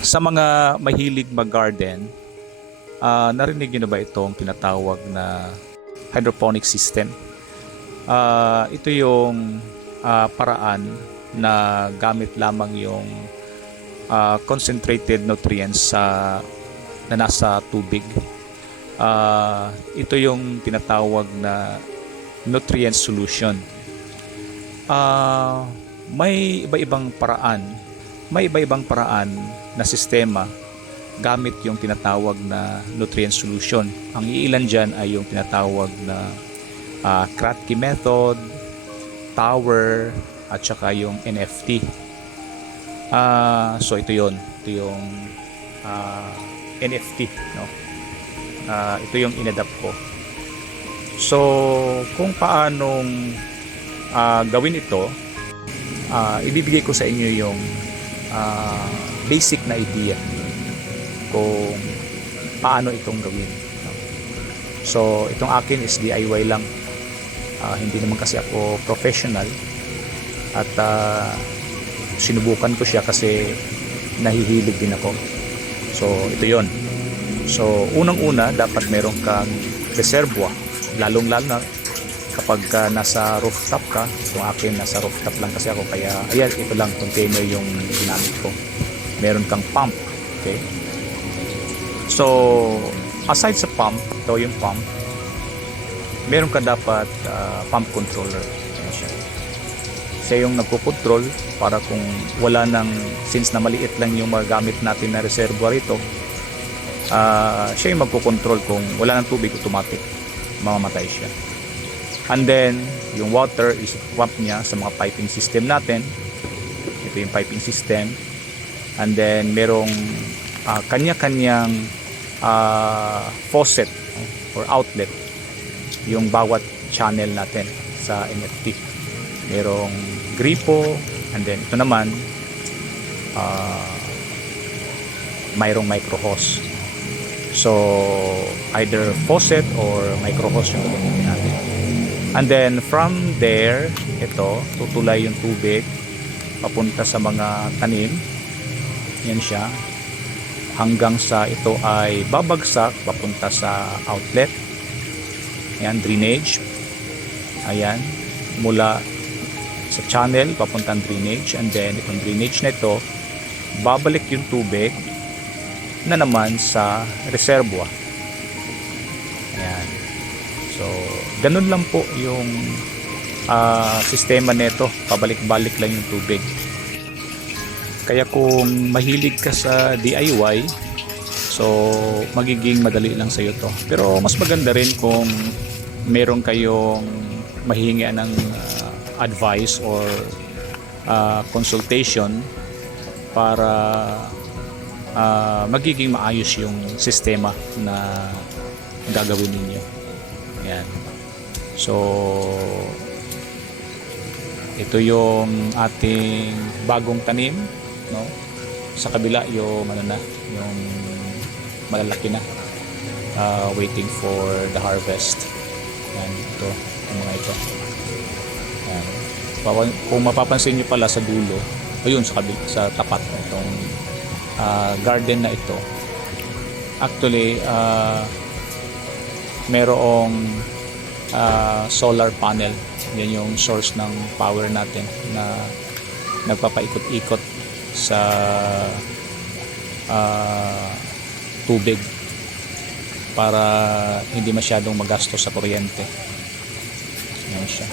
Sa mga mahilig mag-garden, narinig niyo na ba itong tinatawag na hydroponic system? Ito yung paraan na gamit lamang yung concentrated nutrients na nasa tubig. Ito yung tinatawag na nutrient solution. May iba-ibang paraan na sistema gamit yung tinatawag na nutrient solution. Ang iilan dyan ay yung tinatawag na Kratky method, tower, at saka yung NFT. So ito yon, ito yung NFT, no? Ito yung inadapt ko. So kung paanong gawin ito, ibibigay ko sa inyo yung basic na idea kung paano itong gawin. So itong akin is DIY lang, hindi naman kasi ako professional, at sinubukan ko siya kasi nahihilig din ako. So ito yon. So unang-una, dapat meron kang reservoir, lalong-lalo na kapag nasa rooftop ka. Itong akin nasa rooftop lang kasi ako, kaya ayan, ito lang container yung ginamit ko. Meron kang pump, okay? So aside sa pump, ito yung pump, meron ka dapat pump controller. Ayan siya. Siya yung nagpo-control para kung wala nang, since na maliit lang yung magamit natin na reservoir ito, siya yung magpo-control. Kung wala nang tubig, automatic mamamatay siya. And then yung water is pump niya sa mga piping system natin. Ito yung piping system. And then merong kanya-kanyang faucet or outlet yung bawat channel natin sa NFT. Merong gripo, and then ito naman mayroong micro hose. So either faucet or micro hose yung gagamitin natin. And then from there, ito tutulay yung tubig papunta sa mga tanim. Yan siya, hanggang sa ito ay babagsak papunta sa outlet. Ayan, drainage. Ayan, mula sa channel papuntang drainage, and then itong drainage na ito, babalik yung tubig na naman sa reservoir. Ayan. So ganun lang po yung sistema nito, pabalik-balik lang yung tubig. Kaya kung mahilig ka sa DIY, so magiging madali lang sa iyo to. Pero mas maganda rin kung meron kayong mahihingian ng advice or consultation para magiging maayos yung sistema na gagawin ninyo. Ayan. So ito yung ating bagong tanim, no? Sa kabila yung yung malalaki na, waiting for the harvest. Ayan, ito yung mga ito. Ayan. Kung mapapansin nyo pala sa dulo, ayun, sa kabila, sa tapat itong garden na ito, actually merong solar panel. Yan yung source ng power natin na nagpapaikot-ikot sa tubig para hindi masyadong magastos sa kuryente. Yan siya.